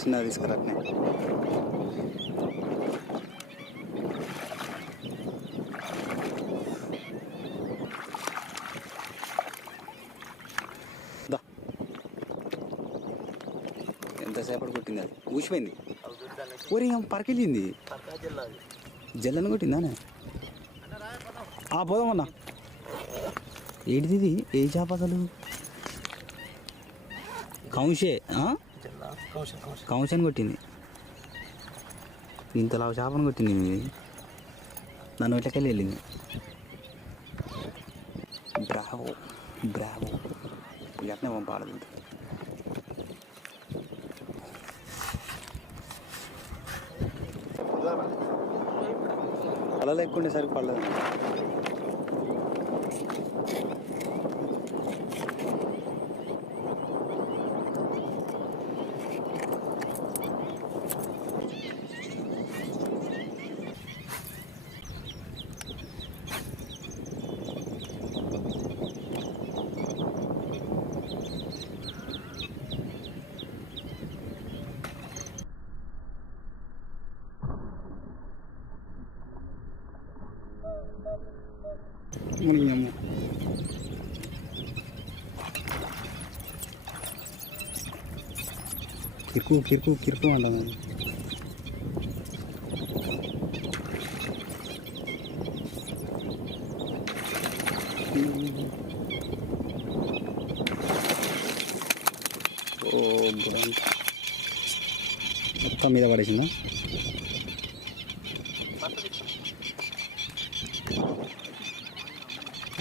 చిన్న తీసుకురాట్నే. ఎంతసేపటి కొట్టింది అది, ఊసిపోయింది. ఊరి పరకెళ్ళింది, జల్లని కొట్టిందానే. పోదామన్నా. ఏంటిది, ఏ చేప అసలు? కౌంషే, కౌంషని కొట్టింది. ఇంతలా చేపను కొట్టింది. నన్ను ఇట్లకెళ్ళి వెళ్ళింది. బ్రావో బ్రావో, అట్నే పంపాలి. అలా లేకుండే సరికి పడలేదు. కిరుకు కిరుకు కిరుకు అంటాను. మొత్తం మీద పడేసిందా?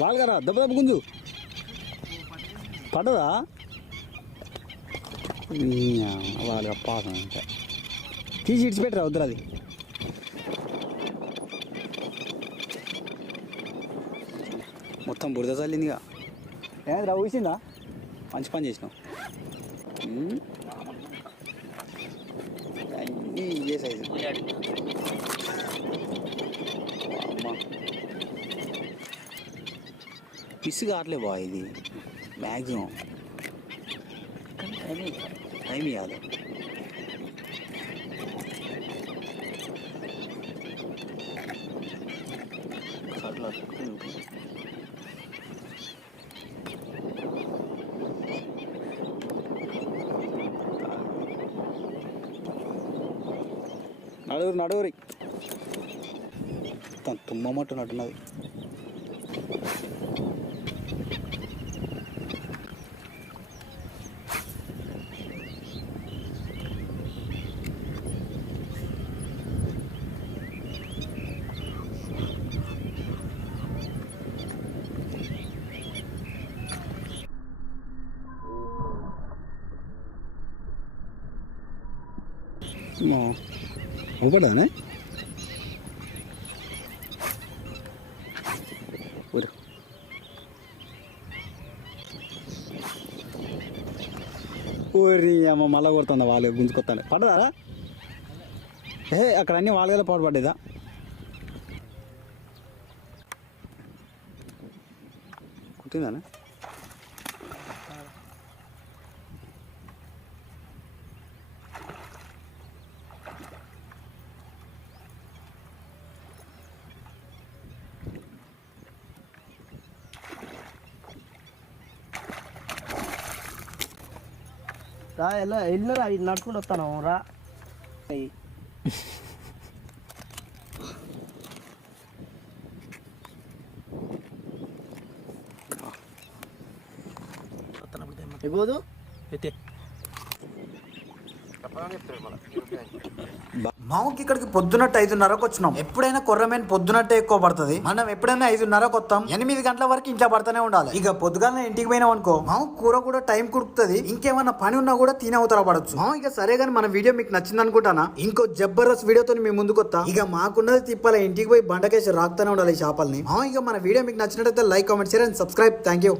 వాళ్ళగారా దెబ్బ దెబ్బ గుంజు పడ్డదా? వాళ్ళగా పాసం అంటే తీసి ఇడిచిపెట్టరా వద్దురు. అది మొత్తం బురద చల్లిందిగా. ఏమైందిరా, ఊసిందా? మంచి పని చేసినావు. అన్నీ ఇదే సైజు. పిసి కావట్లే బా ఇది మ్యాక్సిమం. టైం కాదు. నడువురి తుమ్మమంటున్నట్టున్నది. అవపడదానే ఊరి అమ్మ మళ్ళా కొడుతుందా? వాళ్ళు గుంజుకొస్తాను. పడ్డదా? అక్కడ అన్నీ వాళ్ళ పాటు పడ్డేదా? కుట్టిందానే? రా వెళ్ళరా, నడుచుకుంటూ వస్తాను రా. ఎగోదు అయితే మామూలుకి ఇక్కడికి పొద్దున్నట్టు 5:30కు వచ్చినాం. ఎప్పుడైనా కొర్రమేన్ పొద్దునట్టే ఎక్కువ పడుతుంది. మనం ఎప్పుడైనా 5:30కు వస్తాం, 8 గంటల వరకు ఇంట్లో పడుతూనే ఉండాలి. ఇక పొద్దుగానే ఇంటికి పోయినాం అనుకో, మామ కూర కూడా టైం కుడుకుతుంది. ఇంకేమన్నా పని ఉన్నా కూడా తినే అవతల పడచ్చు. మామ ఇక సరే గానీ మన వీడియో మీకు నచ్చింది అనుకుంటానా? ఇంకో జబర్దస్త్ వీడియోతో మీ ముందుకు వస్తా. ఇక మాకున్నది తిప్పాలి, ఇంటికి పోయి బండకేసి రాకుతూనే ఉండాలి ఈ చేపల్ని. మామ ఇక మన వీడియో మీకు నచ్చినట్టయితే like, comment, share and subscribe. Thank you.